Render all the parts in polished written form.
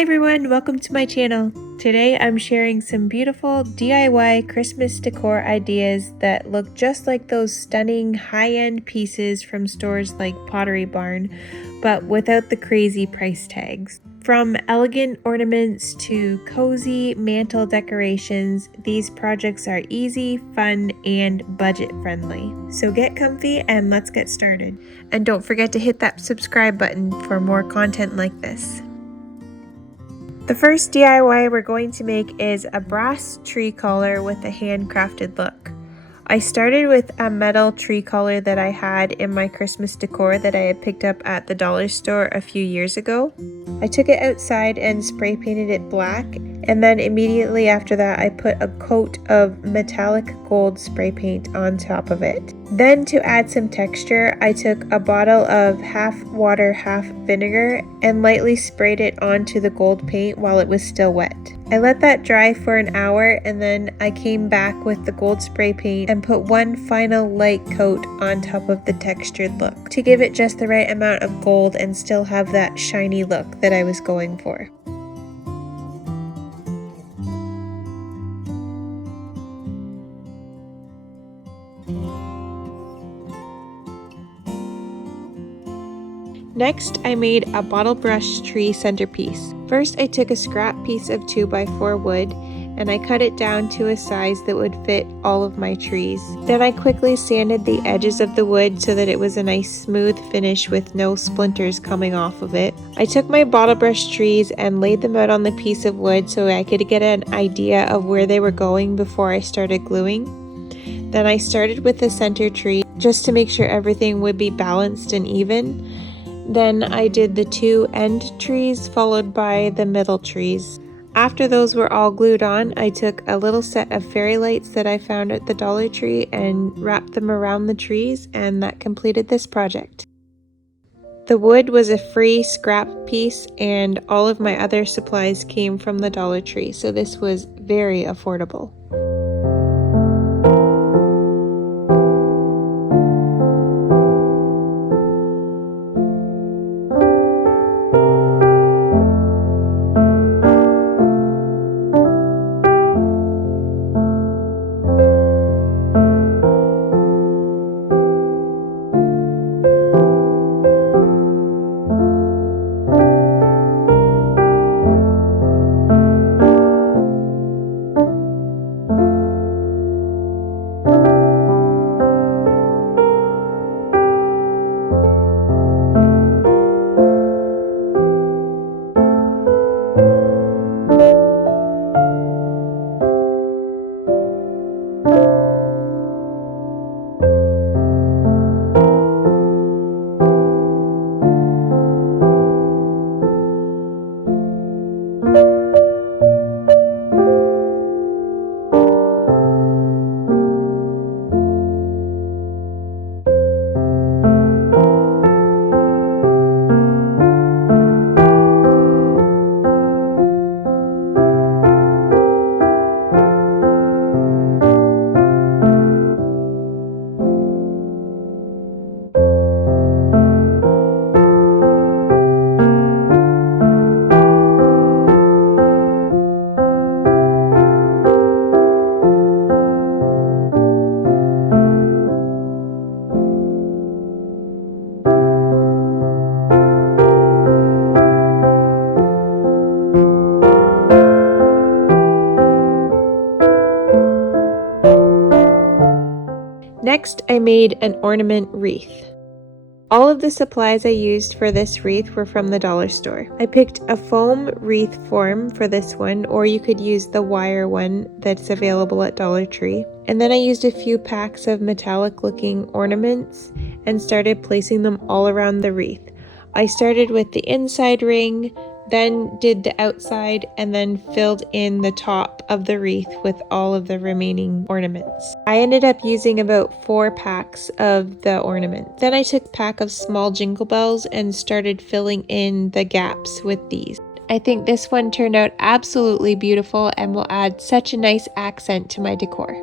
Hi everyone, welcome to my channel. Today I'm sharing some beautiful DIY Christmas decor ideas that look just like those stunning high-end pieces from stores like Pottery Barn, but without the crazy price tags. From elegant ornaments to cozy mantle decorations, these projects are easy, fun, and budget friendly. So get comfy and let's get started. And don't forget to hit that subscribe button for more content like this. The first DIY we're going to make is a brass tree collar with a handcrafted look. I started with a metal tree collar that I had in my Christmas decor that I had picked up at the dollar store a few years ago. I took it outside and spray painted it black, and then immediately after that I put a coat of metallic gold spray paint on top of it. Then to add some texture, I took a bottle of half water, half vinegar and lightly sprayed it onto the gold paint while it was still wet. I let that dry for an hour and then I came back with the gold spray paint and put one final light coat on top of the textured look to give it just the right amount of gold and still have that shiny look that I was going for. Next, I made a bottle brush tree centerpiece. First, I took a scrap piece of 2x4 wood and I cut it down to a size that would fit all of my trees. Then I quickly sanded the edges of the wood so that it was a nice smooth finish with no splinters coming off of it. I took my bottle brush trees and laid them out on the piece of wood so I could get an idea of where they were going before I started gluing. Then I started with the center tree just to make sure everything would be balanced and even. Then I did the two end trees followed by the middle trees. After those were all glued on, I took a little set of fairy lights that I found at the Dollar Tree and wrapped them around the trees, and that completed this project. The wood was a free scrap piece and all of my other supplies came from the Dollar Tree, so this was very affordable. Next, I made an ornament wreath. All of the supplies I used for this wreath were from the dollar store. I picked a foam wreath form for this one, or you could use the wire one that's available at Dollar Tree. And then I used a few packs of metallic looking ornaments and started placing them all around the wreath. I started with the inside ring, then did the outside, and then filled in the top of the wreath with all of the remaining ornaments. I ended up using about 4 packs of the ornaments. Then I took a pack of small jingle bells and started filling in the gaps with these. I think this one turned out absolutely beautiful and will add such a nice accent to my decor.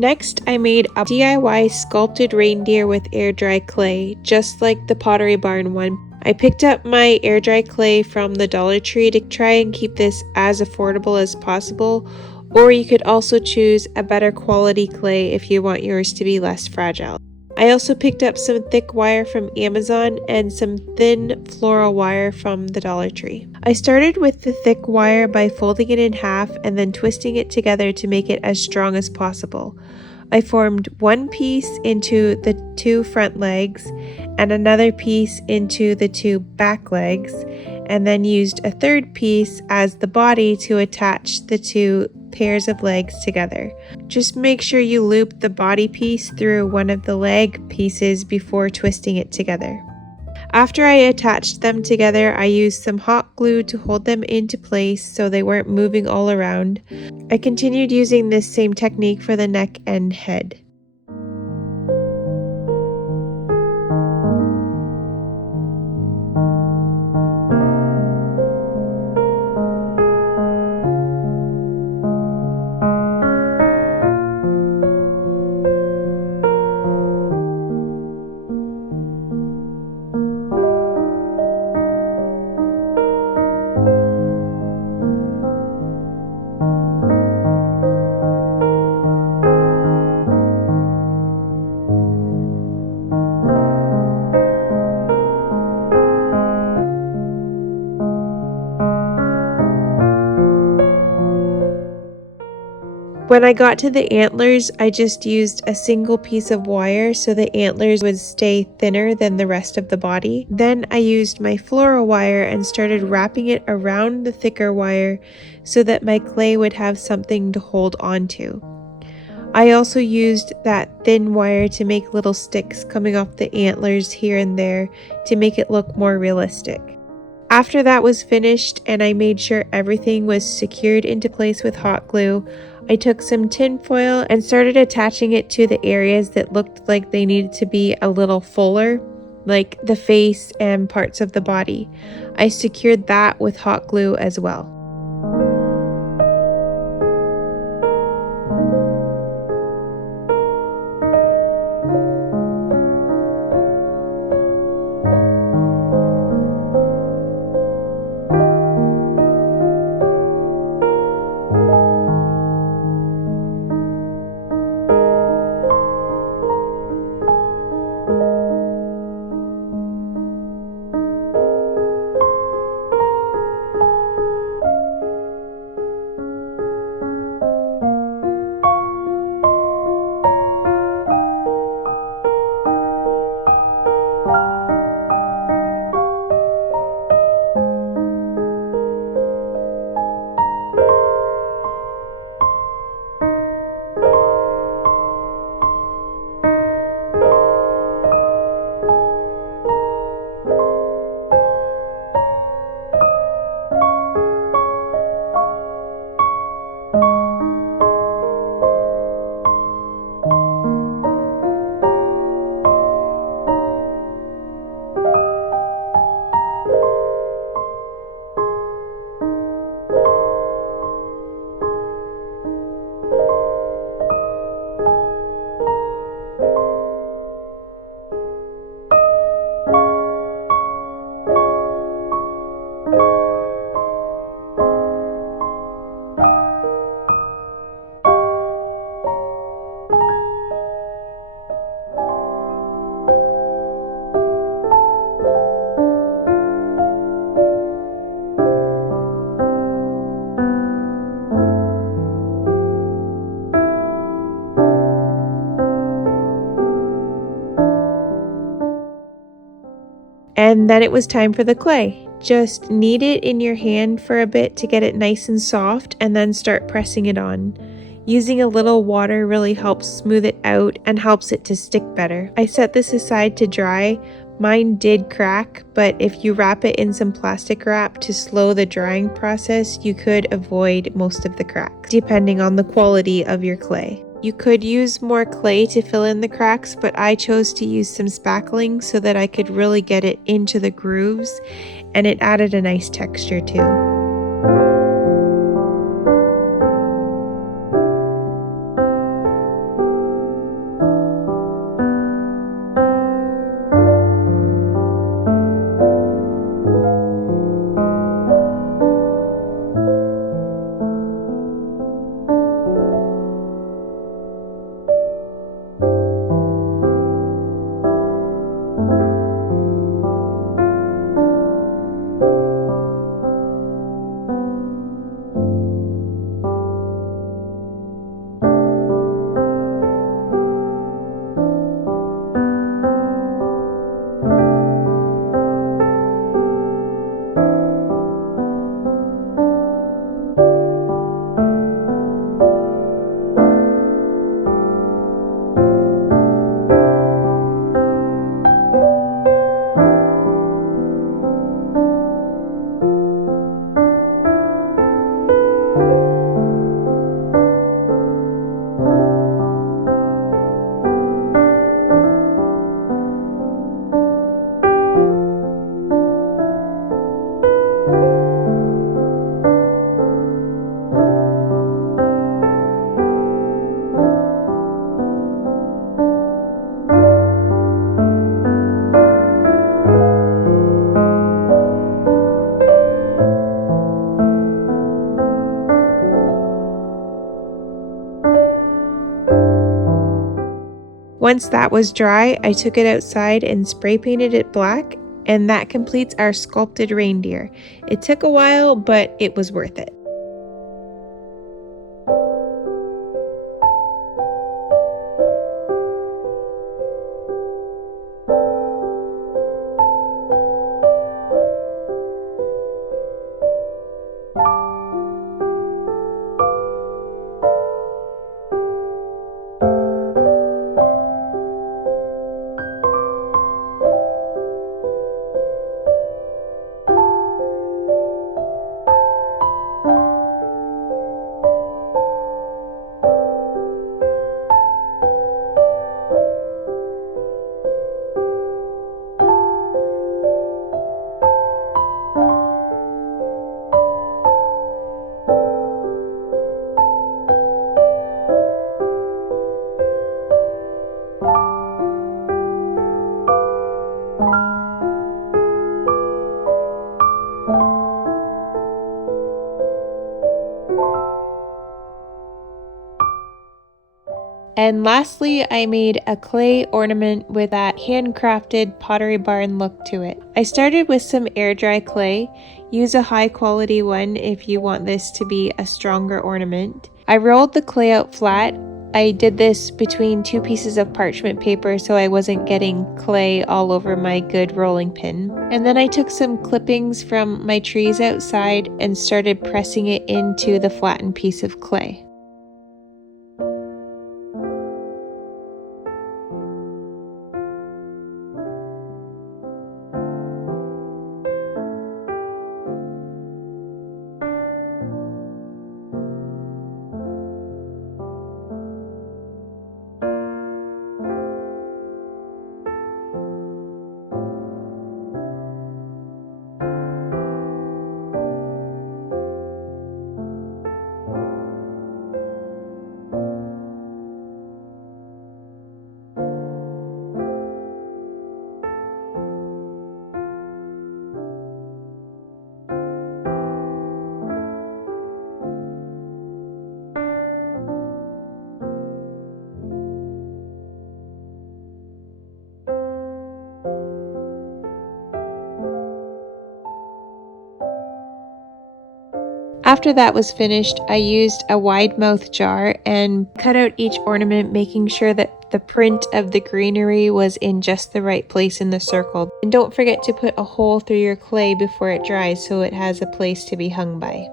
Next, I made a DIY sculpted reindeer with air dry clay, just like the Pottery Barn one. I picked up my air dry clay from the Dollar Tree to try and keep this as affordable as possible, or you could also choose a better quality clay if you want yours to be less fragile. I also picked up some thick wire from Amazon and some thin floral wire from the Dollar Tree. I started with the thick wire by folding it in half and then twisting it together to make it as strong as possible. I formed one piece into the two front legs and another piece into the two back legs, and then used a third piece as the body to attach the two pairs of legs together. Just make sure you loop the body piece through one of the leg pieces before twisting it together. After I attached them together, I used some hot glue to hold them into place so they weren't moving all around. I continued using this same technique for the neck and head. When I got to the antlers, I just used a single piece of wire so the antlers would stay thinner than the rest of the body. Then I used my floral wire and started wrapping it around the thicker wire so that my clay would have something to hold onto. I also used that thin wire to make little sticks coming off the antlers here and there to make it look more realistic. After that was finished and I made sure everything was secured into place with hot glue, I took some tin foil and started attaching it to the areas that looked like they needed to be a little fuller, like the face and parts of the body. I secured that with hot glue as well. And then it was time for the clay. Just knead it in your hand for a bit to get it nice and soft and then start pressing it on. Using a little water really helps smooth it out and helps it to stick better. I set this aside to dry. Mine did crack, but if you wrap it in some plastic wrap to slow the drying process, you could avoid most of the cracks, depending on the quality of your clay. You could use more clay to fill in the cracks, but I chose to use some spackling so that I could really get it into the grooves, and it added a nice texture too. Once that was dry, I took it outside and spray painted it black, and that completes our sculpted reindeer. It took a while, but it was worth it. And lastly, I made a clay ornament with that handcrafted Pottery barn look to it. I started with some air dry clay. Use a high quality one if you want this to be a stronger ornament. I rolled the clay out flat. I did this between 2 pieces of parchment paper so I wasn't getting clay all over my good rolling pin. And then I took some clippings from my trees outside and started pressing it into the flattened piece of clay. After that was finished, I used a wide mouth jar and cut out each ornament, making sure that the print of the greenery was in just the right place in the circle. And don't forget to put a hole through your clay before it dries so it has a place to be hung by.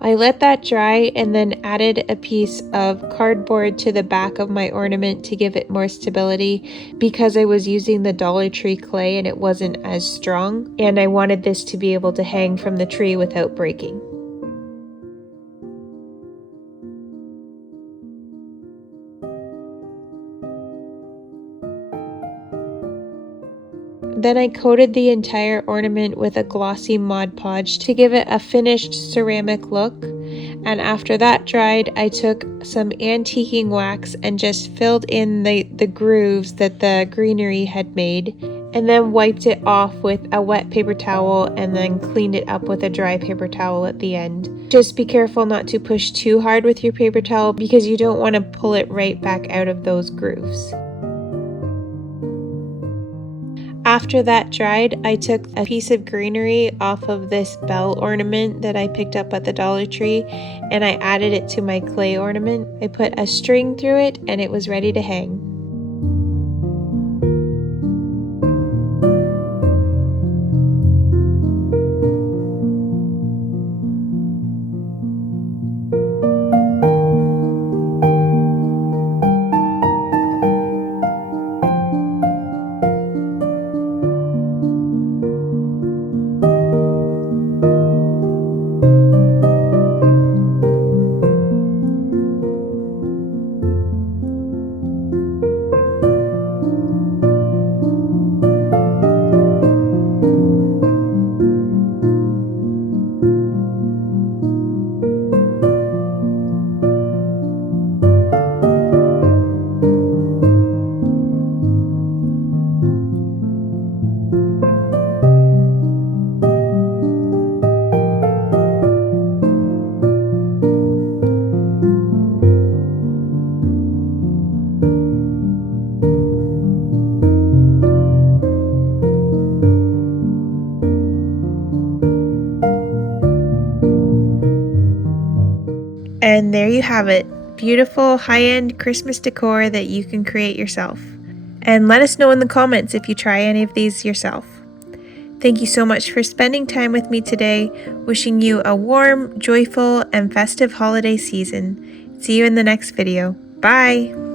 I let that dry and then added a piece of cardboard to the back of my ornament to give it more stability because I was using the Dollar Tree clay and it wasn't as strong, and I wanted this to be able to hang from the tree without breaking. Then I coated the entire ornament with a glossy Mod Podge to give it a finished ceramic look. And after that dried, I took some antiquing wax and just filled in the grooves that the greenery had made, and then wiped it off with a wet paper towel and then cleaned it up with a dry paper towel at the end. Just be careful not to push too hard with your paper towel because you don't want to pull it right back out of those grooves. After that dried, I took a piece of greenery off of this bell ornament that I picked up at the Dollar Tree and I added it to my clay ornament. I put a string through it and it was ready to hang. And there you have it. Beautiful high-end Christmas decor that you can create yourself. And let us know in the comments if you try any of these yourself. Thank you so much for spending time with me today. Wishing you a warm, joyful, and festive holiday season. See you in the next video. Bye!